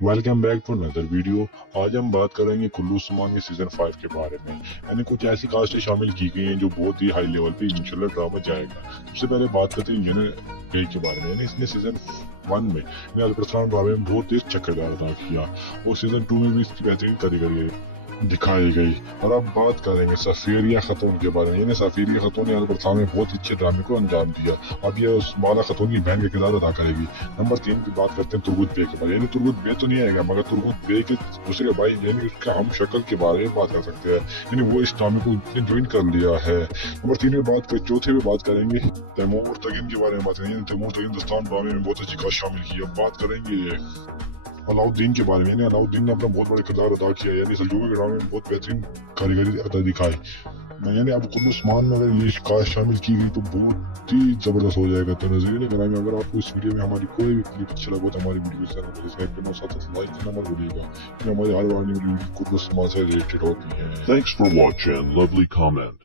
Welcome back to another video. आज हम बात करेंगे कुल्लू उस्मान के सीजन 5 के बारे में। यानी कुछ ऐसी कास्टें शामिल की गई हैं जो बहुत ही हाई लेवल पे इंशाल्लाह ड्रामा जाएगा। सबसे पहले बात करते हैं यून गे के बारे में। यानी इसने सीजन 1 में अलपरसान बाबे में बहुत ही अच्छा किरदार अदा किया और सीजन 2 में भी इसकी बेहतरीन कारीगरी दिखाई गई। और अब बात करेंगे सफेरिया खतून के बारे में। यानी सफेरिया खतून ने अलबरसान में बहुत अच्छे ड्रामे को अंजाम दिया। अब ये उस माला खतून की बहन का किरदार अदा करेगी। नंबर 3 की बात करते हैं तुरगुत बे के बारे में। यानी तुरगुत बे तो नहीं आएगा मगर तुरगुत बे के दूसरे भाई यानी उसका हम शक्ल के बारे में बात कर सकते हैं। यानी वो इस ड्रामे को ज्वाइन कर लिया है। नंबर 3 में बात कर चौथे में बात करेंगे तैमूर तगीन के बारे में। बात करेंगे तैमूर तगीन दस्तान ड्रामे में बहुत अच्छी कास्ट शामिल की। अब बात करेंगे अलाउद्दीन के बारे में। यानी अलाउद्दीन ने अपना बहुत बड़ा किरदार अदा किया। यानी सल्जूकी के ड्रामे में बहुत बेहतरीन कारीगरी अदा दिखाई। यानी अब कुल्लू उस्मान में अगर ये कास्ट शामिल की गई तो बहुत ही जबरदस्त हो जाएगा। तो नजरिए लगाए में अगर आपको इस वीडियो में हमारी कोई भी क्लिप अच्छा लगा तो हमारी वीडियो को चैनल को सब्सक्राइब करना, साथ साथ लाइक करना मत भूलिएगा। हमारे हर बार वीडियो कुल्लू उस्मान से रिलेटेड होती है। Thanks for watching. Lovely comment.